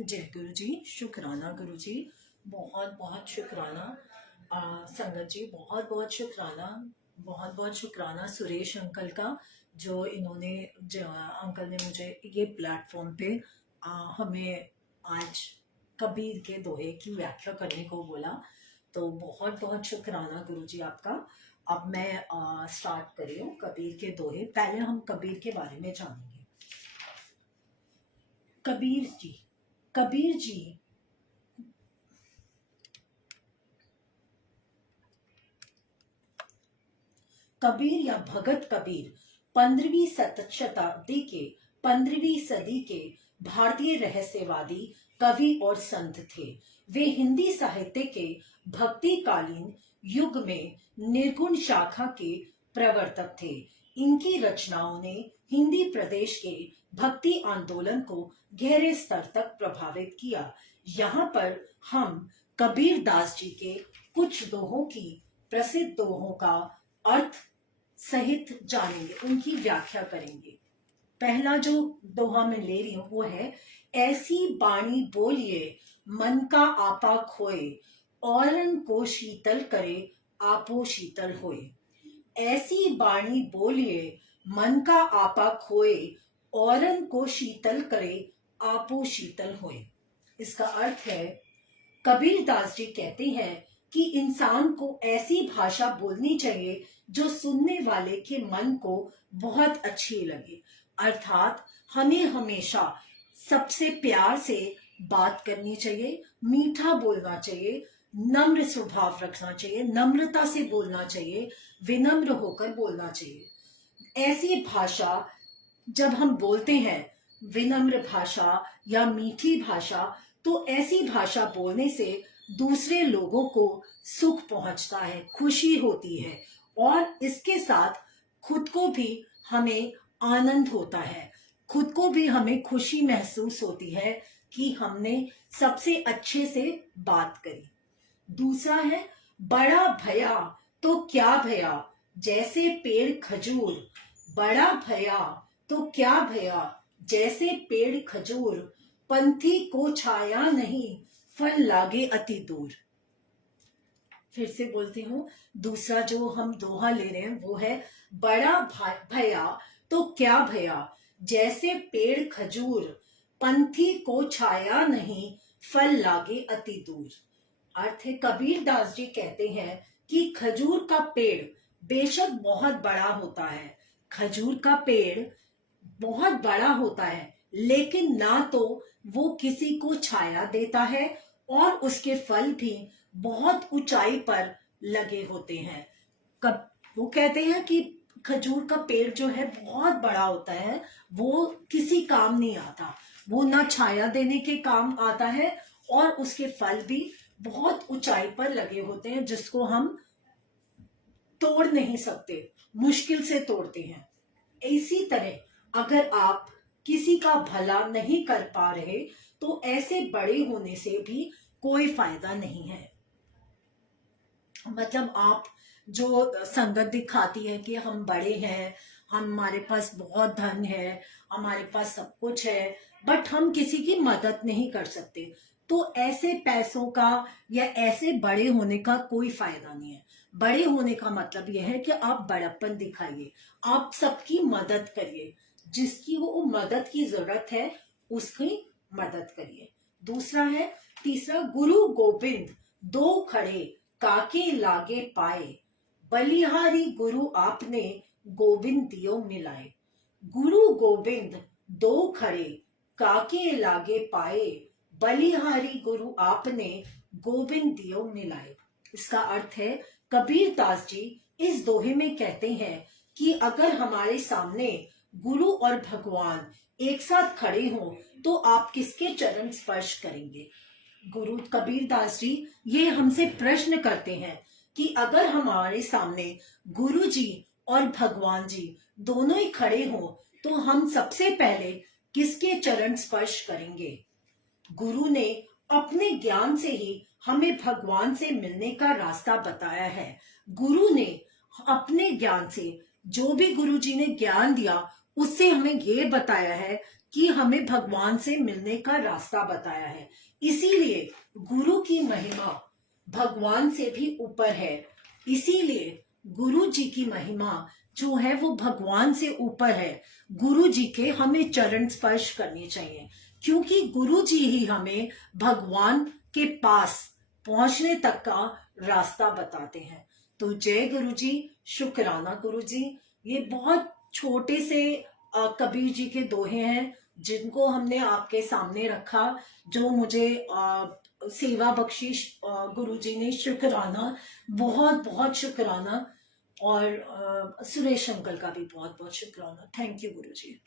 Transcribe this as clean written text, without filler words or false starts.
जय गुरु जी, शुक्राना गुरु जी, बहुत बहुत शुक्राना। संगत जी, बहुत बहुत शुक्राना, बहुत बहुत शुक्राना सुरेश अंकल का, जो इन्होंने अंकल ने मुझे ये प्लेटफॉर्म पे हमें आज कबीर के दोहे की व्याख्या करने को बोला। तो बहुत बहुत शुक्राना गुरु जी आपका। अब मैं स्टार्ट कर रही हूँ कबीर के दोहे। पहले हम कबीर के बारे में जानेंगे। कबीर जी, कबीर जी कबीर या भगत कबीर 15वीं शताब्दी के 15वीं सदी के भारतीय रहस्यवादी कवि और संत थे। वे हिंदी साहित्य के भक्तिकालीन युग में निर्गुण शाखा के प्रवर्तक थे। इनकी रचनाओं ने हिंदी प्रदेश के भक्ति आंदोलन को गहरे स्तर तक प्रभावित किया। यहाँ पर हम कबीर दास जी के कुछ दोहों की प्रसिद्ध दोहों का अर्थ सहित जानेंगे, उनकी व्याख्या करेंगे। पहला जो दोहा मैं ले रही हूं वो है, ऐसी बाणी बोलिए मन का आपा खोए, औरन को शीतल करे आपो शीतल होए। ऐसी बाणी बोलिए मन का आपा खोए, औरन को शीतल करे आपो शीतल होए। इसका अर्थ है, कबीर दास जी कहते हैं कि इंसान को ऐसी भाषा बोलनी चाहिए जो सुनने वाले के मन को बहुत अच्छी लगे। अर्थात हमें हमेशा सबसे प्यार से बात करनी चाहिए, मीठा बोलना चाहिए, नम्र स्वभाव रखना चाहिए, नम्रता से बोलना चाहिए, विनम्र होकर बोलना चाहिए। ऐसी भाषा जब हम बोलते हैं, विनम्र भाषा या मीठी भाषा, तो ऐसी भाषा बोलने से दूसरे लोगों को सुख पहुंचता है, खुशी होती है, और इसके साथ खुद को भी हमें आनंद होता है, खुद को भी हमें खुशी महसूस होती है कि हमने सबसे अच्छे से बात करी। दूसरा है, बड़ा भया तो क्या भया जैसे पेड़ खजूर, बड़ा भया तो क्या भया जैसे पेड़ खजूर, पंथी को छाया नहीं फल लागे अति दूर। फिर से बोलती हूँ, दूसरा जो हम दोहा ले रहे हैं वो है, बड़ा भया तो क्या भया जैसे पेड़ खजूर, पंथी को छाया नहीं फल लागे अति दूर। अर्थ है, कबीर दास जी कहते हैं कि खजूर का पेड़ बेशक बहुत बड़ा होता है, खजूर का पेड़ बहुत बड़ा होता है, लेकिन ना तो वो किसी को छाया देता है और उसके फल भी बहुत ऊंचाई पर लगे होते हैं। वो कहते हैं कि खजूर का पेड़ जो है बहुत बड़ा होता है, वो किसी काम नहीं आता, वो ना छाया देने के काम आता है और उसके फल भी बहुत ऊंचाई पर लगे होते हैं, जिसको हम तोड़ नहीं सकते, मुश्किल से तोड़ते हैं। इसी तरह अगर आप किसी का भला नहीं कर पा रहे तो ऐसे बड़े होने से भी कोई फायदा नहीं है। मतलब आप जो संगत दिखाती है कि हम बड़े हैं, हमारे पास बहुत धन है, हमारे पास सब कुछ है, बट हम किसी की मदद नहीं कर सकते, तो ऐसे पैसों का या ऐसे बड़े होने का कोई फायदा नहीं है। बड़े होने का मतलब यह है कि आप बड़प्पन दिखाइए, आप सबकी मदद करिए, जिसकी वो मदद की जरूरत है उसकी मदद करिए। दूसरा है, तीसरा, गुरु गोविंद दो खड़े काके लागे पाए, बलिहारी गुरु आपने गोविंद दियो मिलाए। गुरु गोविंद दो खड़े काके लागे पाए, बलिहारी गुरु आपने गोविंद दियो मिलाए। इसका अर्थ है, कबीर दास जी इस दोहे में कहते हैं कि अगर हमारे सामने गुरु और भगवान एक साथ खड़े हों तो आप किसके चरण स्पर्श करेंगे? गुरु कबीर दास जी ये हमसे प्रश्न करते हैं कि अगर हमारे सामने गुरु जी और भगवान जी दोनों ही खड़े हों तो हम सबसे पहले किसके चरण स्पर्श करेंगे? गुरु ने अपने ज्ञान से ही हमें भगवान से मिलने का रास्ता बताया है। गुरु ने अपने ज्ञान से, जो भी गुरु जी ने ज्ञान दिया उससे हमें ये बताया है कि हमें भगवान से मिलने का रास्ता बताया है। इसीलिए गुरु की महिमा भगवान से भी ऊपर है। इसीलिए गुरु जी की महिमा जो है वो भगवान से ऊपर है। गुरु जी के हमें चरण स्पर्श करने चाहिए, क्योंकि गुरु जी ही हमें भगवान के पास पहुंचने तक का रास्ता बताते हैं। तो जय गुरु जी, शुक्राना गुरु जी। ये बहुत छोटे से कबीर जी के दोहे हैं जिनको हमने आपके सामने रखा, जो मुझे सेवा बख्शिश गुरु जी ने। शुक्राना, बहुत बहुत शुक्राना। और सुरेश अंकल का भी बहुत बहुत शुक्राना। Thank you Guru ji.